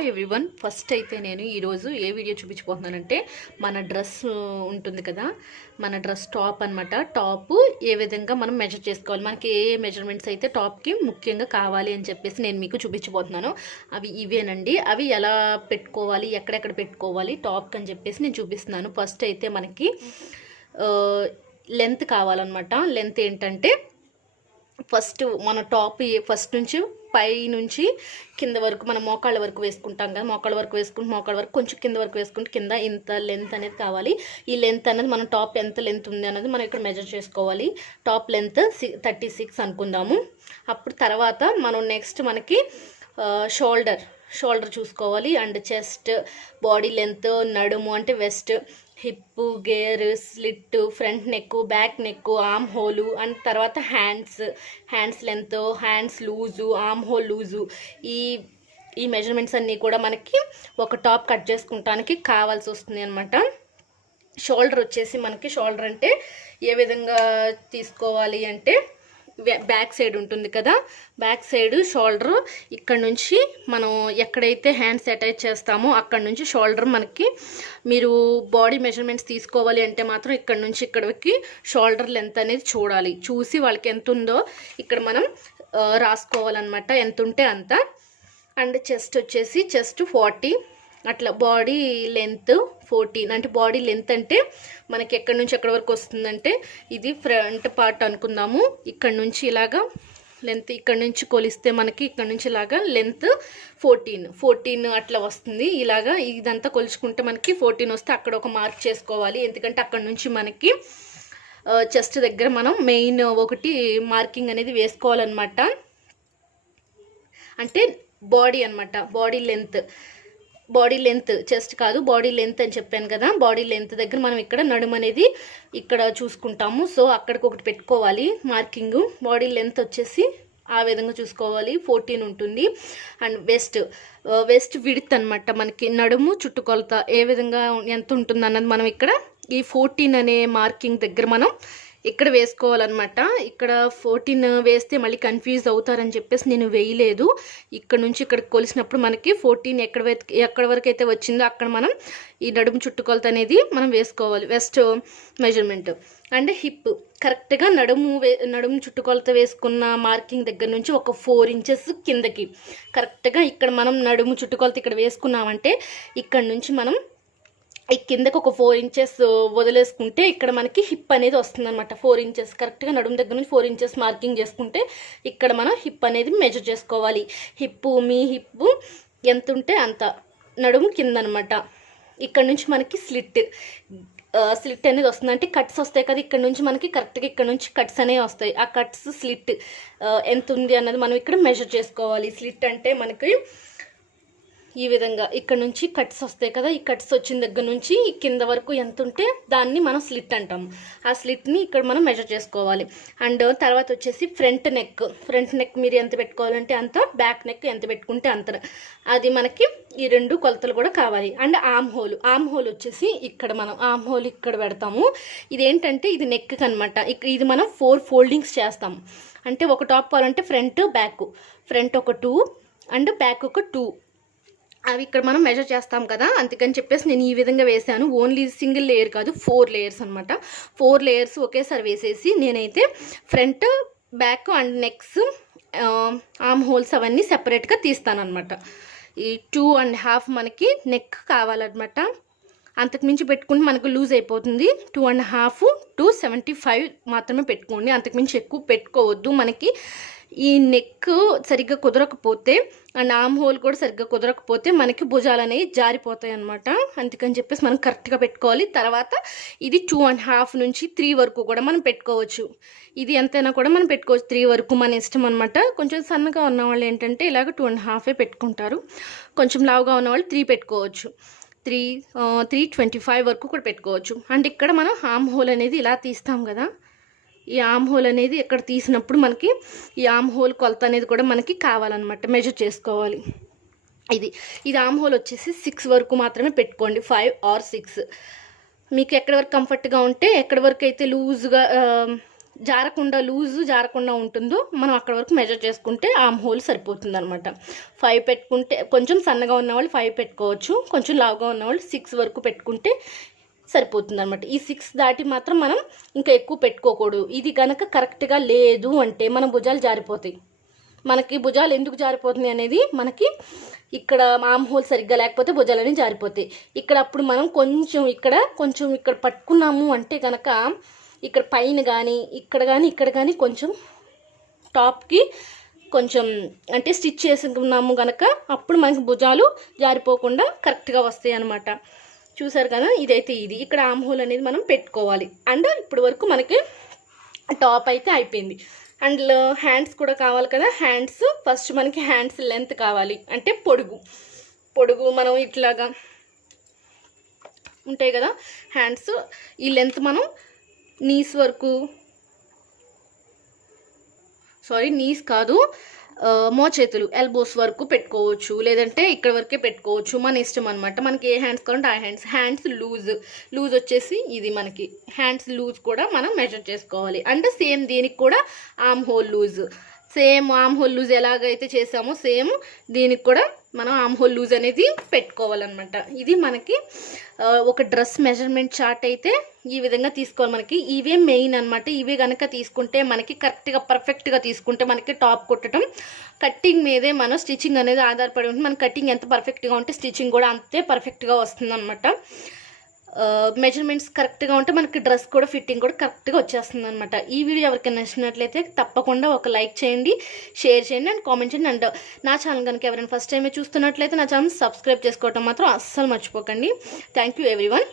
Hi everyone. First అయితే నేను ఈరోజు ఏ వీడియో చూపించబోతున్నానంటే మన డ్రెస్ ఉంటుంది కదా, మన డ్రెస్ టాప్ అనమాట. టాప్ ఏ విధంగా మనం మెజర్ చేసుకోవాలి, మనకి ఏ మెజర్మెంట్స్ అయితే టాప్కి ముఖ్యంగా కావాలి అని చెప్పేసి నేను మీకు చూపించబోతున్నాను. అవి ఇవేనండి. అవి ఎలా పెట్టుకోవాలి, ఎక్కడెక్కడ పెట్టుకోవాలి టాప్కి అని చెప్పేసి నేను చూపిస్తున్నాను. ఫస్ట్ అయితే మనకి లెంత్ కావాలన్నమాట. లెంత్ ఏంటంటే ఫస్ట్ మన టాప్ ఫస్ట్ నుంచి పై నుంచి కింద వరకు మనం మోకాళ్ళ వరకు వేసుకుంటాం కదా, మోకాళ్ళ వరకు కొంచెం కింద వరకు వేసుకుంటే కింద ఇంత లెంత్ అనేది కావాలి. ఈ లెంత్ అనేది మన టాప్ ఎంత లెంత్ ఉంది అనేది మనం ఇక్కడ మెజర్ చేసుకోవాలి. టాప్ లెంత్ 36 అనుకుందాము. అప్పుడు తర్వాత మనం నెక్స్ట్ మనకి షోల్డర్ చూసుకోవాలి. అండ్ చెస్ట్, బాడీ లెంత్, నడుము అంటే వెస్ట్, హిప్, గేర్, slit, front neck, back neck, arm hole, and తర్వాత hands length, hands loose, arm hole loose, ఈ మెజర్మెంట్స్ అన్నీ కూడా మనకి ఒక టాప్ కట్ చేసుకుంటానికి కావాల్సి వస్తుంది అనమాట. షోల్డర్ వచ్చేసి మనకి షోల్డర్ అంటే ఏ విధంగా తీసుకోవాలి అంటే బ్యాక్ సైడ్ ఉంటుంది కదా, బ్యాక్ సైడ్ షోల్డర్ ఇక్కడ నుంచి మనం ఎక్కడైతే హ్యాండ్స్ అటాచ్ చేస్తామో అక్కడ నుంచి షోల్డర్ మనకి, మీరు బాడీ మెజర్మెంట్స్ తీసుకోవాలి అంటే మాత్రం ఇక్కడ నుంచి ఇక్కడికి షోల్డర్ లెంత్ అనేది చూడాలి. చూసి వాళ్ళకి ఎంత ఉందో ఇక్కడ మనం రాసుకోవాలన్నమాట, ఎంత ఉంటే అంత. అండ్ చెస్ట్ వచ్చేసి చెస్ట్ 40, అట్లా బాడీ లెంత్ 14. అంటే బాడీ లెంత్ అంటే మనకి ఎక్కడి నుంచి ఎక్కడి వరకు వస్తుందంటే ఇది ఫ్రంట్ పార్ట్ అనుకుందాము. ఇక్కడ నుంచి ఇలాగా లెంత్ ఇక్కడ నుంచి కొలిస్తే మనకి ఇక్కడ నుంచి ఇలాగా లెంత్ 14 అట్లా వస్తుంది. ఇలాగా ఇదంతా కొలుచుకుంటే మనకి 14 వస్తే అక్కడ ఒక మార్క్ చేసుకోవాలి. ఎందుకంటే అక్కడ నుంచి మనకి చెస్ట్ దగ్గర మనం మెయిన్ ఒకటి మార్కింగ్ అనేది వేసుకోవాలన్నమాట. అంటే బాడీ అనమాట, బాడీ లెంత్ చెస్ట్ కాదు, బాడీ లెంత్ అని చెప్పాను కదా. బాడీ లెంత్ దగ్గర మనం ఇక్కడ నడుము అనేది ఇక్కడ చూసుకుంటాము. సో అక్కడికి ఒకటి పెట్టుకోవాలి మార్కింగ్. బాడీ లెంత్ వచ్చేసి ఆ విధంగా చూసుకోవాలి, 14 ఉంటుంది. అండ్ వెస్ట్ విడ్త్ అనమాట, మనకి నడుము చుట్టుకొలత ఏ విధంగా ఎంత ఉంటుంది అన్నది మనం ఇక్కడ ఈ 14 అనే మార్కింగ్ దగ్గర మనం ఇక్కడ వేసుకోవాలన్నమాట. ఇక్కడ 14 వేస్తే మళ్ళీ కన్ఫ్యూజ్ అవుతారని చెప్పేసి నేను వేయలేదు. ఇక్కడ నుంచి ఇక్కడ కొలిసినప్పుడు మనకి 14 ఎక్కడ వరకు అయితే వచ్చిందో అక్కడ మనం ఈ నడుము చుట్టుకొలత అనేది మనం వేసుకోవాలి, వెస్ట్ మెజర్మెంట్. అండ్ హిప్ కరెక్ట్గా నడుము చుట్టుకొలత వేసుకున్న మార్కింగ్ దగ్గర నుంచి ఒక 4 ఇంచెస్ కిందకి కరెక్ట్గా ఇక్కడ మనం నడుము చుట్టుకొలత ఇక్కడ వేసుకున్నామంటే ఇక్కడ నుంచి మనం ఈ కిందకి ఒక 4 ఇంచెస్ వదిలేసుకుంటే ఇక్కడ మనకి హిప్ అనేది వస్తుంది అనమాట. 4 ఇంచెస్ కరెక్ట్గా నడుము దగ్గర నుంచి 4 ఇంచెస్ మార్కింగ్ చేసుకుంటే ఇక్కడ మనం హిప్ అనేది మెజర్ చేసుకోవాలి. మీ హిప్ ఎంత ఉంటే అంత నడుము కింద అనమాట. ఇక్కడ నుంచి మనకి స్లిట్ అనేది వస్తుంది. అంటే కట్స్ వస్తాయి కదా, ఇక్కడ నుంచి మనకి కరెక్ట్గా ఇక్కడ నుంచి కట్స్ అనేవి వస్తాయి. ఆ కట్స్ స్లిట్ ఎంత ఉంది అన్నది మనం ఇక్కడ మెజర్ చేసుకోవాలి. స్లిట్ అంటే మనకి ఈ విధంగా ఇక్కడ నుంచి కట్స్ వస్తాయి కదా, ఈ కట్స్ వచ్చిన దగ్గర నుంచి కింద వరకు ఎంత ఉంటే దాన్ని మనం స్లిట్ అంటాము. ఆ స్లిట్ని ఇక్కడ మనం మెజర్ చేసుకోవాలి. అండ్ తర్వాత వచ్చేసి ఫ్రంట్ నెక్ మీరు ఎంత పెట్టుకోవాలంటే అంత, బ్యాక్ నెక్ ఎంత పెట్టుకుంటే అంత, అది మనకి ఈ 2 కొలతలు కూడా కావాలి. అండ్ ఆర్మ్ హోల్ వచ్చేసి ఇక్కడ మనం ఆర్మ్ హోల్ ఇక్కడ పెడతాము. ఇదేంటంటే ఇది నెక్ అనమాట. ఇది మనం 4 ఫోల్డింగ్స్ చేస్తాము. అంటే ఒక టాప్ కావాలంటే ఫ్రంట్ ఒక 2 అండ్ బ్యాక్ ఒక 2 అవి ఇక్కడ మనం మెజర్ చేస్తాం కదా. అందుకని చెప్పేసి నేను ఈ విధంగా వేసాను. ఓన్లీ సింగిల్ లేయర్ కాదు, 4 లేయర్స్ అనమాట. 4 లేయర్స్ ఒకేసారి వేసేసి నేనైతే front, back and necks, arm holes అవన్నీ సెపరేట్గా తీస్తాను అనమాట. ఈ 2.5 మనకి నెక్ కావాలన్నమాట. అంతకుమించి పెట్టుకుంటే మనకు లూజ్ అయిపోతుంది. 2.5 to 75 మాత్రమే పెట్టుకోండి, అంతకుమించి ఎక్కువ పెట్టుకోవద్దు. మనకి ఈ నెక్ సరిగ్గా కుదరకపోతే అండ్ ఆర్మ్ హోల్ కూడా సరిగ్గా కుదరకపోతే మనకి భుజాలు అనేవి జారిపోతాయి అనమాట. అందుకని చెప్పేసి మనం కరెక్ట్గా పెట్టుకోవాలి. తర్వాత ఇది 2.5 నుంచి 3 వరకు కూడా మనం పెట్టుకోవచ్చు. ఇది ఎంతైనా కూడా మనం పెట్టుకోవచ్చు, 3 వరకు మన ఇష్టం అనమాట. కొంచెం సన్నగా ఉన్నవాళ్ళు ఏంటంటే ఇలాగ 2.5 పెట్టుకుంటారు. కొంచెం లావుగా ఉన్నవాళ్ళు 3 పెట్టుకోవచ్చు. 325 వరకు కూడా పెట్టుకోవచ్చు. అంటే ఇక్కడ మనం ఆర్మ్ హోల్ అనేది ఇలా తీస్తాం కదా, ఈ ఆర్మ్ హోల్ అనేది ఇక్కడ తీసినప్పుడు మనకి ఈ ఆర్మ్ హోల్ కొలత అనేది కూడా మనకి కావాలన్నమాట, మెజర్ చేసుకోవాలి. ఇది ఆర్మ్ హోల్ వచ్చేసి 6 వరకు మాత్రమే పెట్టుకోండి, 5 or 6 మీకు ఎక్కడి వరకు కంఫర్ట్గా ఉంటే, ఎక్కడి వరకు అయితే లూజ్గా లూజు జారకుండా ఉంటుందో మనం అక్కడ వరకు మెజర్ చేసుకుంటే ఆర్మ్ హోల్ సరిపోతుంది అనమాట. 5 పెట్టుకుంటే, కొంచెం సన్నగా ఉన్న వాళ్ళు 5 పెట్టుకోవచ్చు, కొంచెం లావుగా ఉన్న వాళ్ళు 6 వరకు పెట్టుకుంటే సరిపోతుంది అనమాట. ఈ 6 దాటి మాత్రం మనం ఇంకా ఎక్కువ పెట్టుకోకూడదు. ఇది కనుక కరెక్ట్గా లేదు అంటే మన భుజాలు జారిపోతాయి. మనకి భుజాలు ఎందుకు జారిపోతుంది అనేది మనకి ఇక్కడ ఆర్మ్ హోల్ సరిగ్గా లేకపోతే భుజాలని జారిపోతాయి. ఇక్కడ అప్పుడు మనం కొంచెం ఇక్కడ పట్టుకున్నాము అంటే కనుక ఇక్కడ పైన కానీ ఇక్కడ కానీ కొంచెం టాప్కి కొంచెం అంటే స్టిచ్ చేసుకున్నాము కనుక అప్పుడు మనకి భుజాలు జారిపోకుండా కరెక్ట్గా వస్తాయి అన్నమాట. చూసారు కదా, ఇదైతే ఇది ఇక్కడ ఆర్మ్ హోల్ అనేది మనం పెట్టుకోవాలి. అండ్ ఇప్పుడు వరకు మనకి టాప్ అయితే అయిపోయింది. అండ్ హ్యాండ్స్ కూడా కావాలి కదా. హ్యాండ్స్ ఫస్ట్ మనకి హ్యాండ్స్ లెంత్ కావాలి, అంటే పొడుగు మనం ఇట్లాగా ఉంటాయి కదా హ్యాండ్స్, ఈ లెంత్ మనం నీస్ వరకు, నీస్ కాదు, మోచేతులు ఎల్బోస్ వరకు పెట్టుకోవచ్చు, లేదంటే ఇక్కడ వరకే పెట్టుకోవచ్చు, మన ఇష్టం అనమాట. మనకి ఏ హ్యాండ్స్ కావాలంటే ఆ హ్యాండ్స్ లూజ్ వచ్చేసి ఇది మనకి హ్యాండ్స్ లూజ్ కూడా మనం మెజర్ చేసుకోవాలి. అండ్ సేమ్ దీనికి కూడా arm hole loose, same arm hole loose ఎలాగైతే చేసామో సేమ్ దీనికి కూడా మనం ఆర్మ్ హోల్ లూజ్ అనేది పెట్టుకోవాలన్నమాట. ఇది మనకి ఒక డ్రెస్ మెజర్మెంట్ చార్ట్ అయితే ఈ విధంగా తీసుకోవాలి. మనకి ఇవే మెయిన్ అనమాట. ఇవే కనుక తీసుకుంటే మనకి కరెక్ట్గా పర్ఫెక్ట్గా తీసుకుంటే మనకి టాప్ కుట్టడం కట్టింగ్ మీదే మన స్టిచ్చింగ్ అనేది ఆధారపడి ఉంటుంది. మన కటింగ్ ఎంత పర్ఫెక్ట్గా ఉంటే స్టిచ్చింగ్ కూడా అంతే పర్ఫెక్ట్గా వస్తుంది అనమాట. మెజర్మెంట్స్ కరెక్ట్గా ఉంటే మనకి డ్రెస్ కూడా ఫిట్టింగ్ కూడా కరెక్ట్గా వచ్చేస్తుంది అనమాట. ఈ వీడియో ఎవరికైనా నచ్చినట్లయితే తప్పకుండా ఒక లైక్ చేయండి, షేర్ చేయండి అండ్ కామెంట్ చేయండి. అండ్ నా ఛానల్ కనుక ఎవరైనా ఫస్ట్ టైమే చూస్తున్నట్లయితే నా ఛానల్ సబ్స్క్రైబ్ చేసుకోవటం మాత్రం అస్సలు మర్చిపోకండి. Thank you everyone.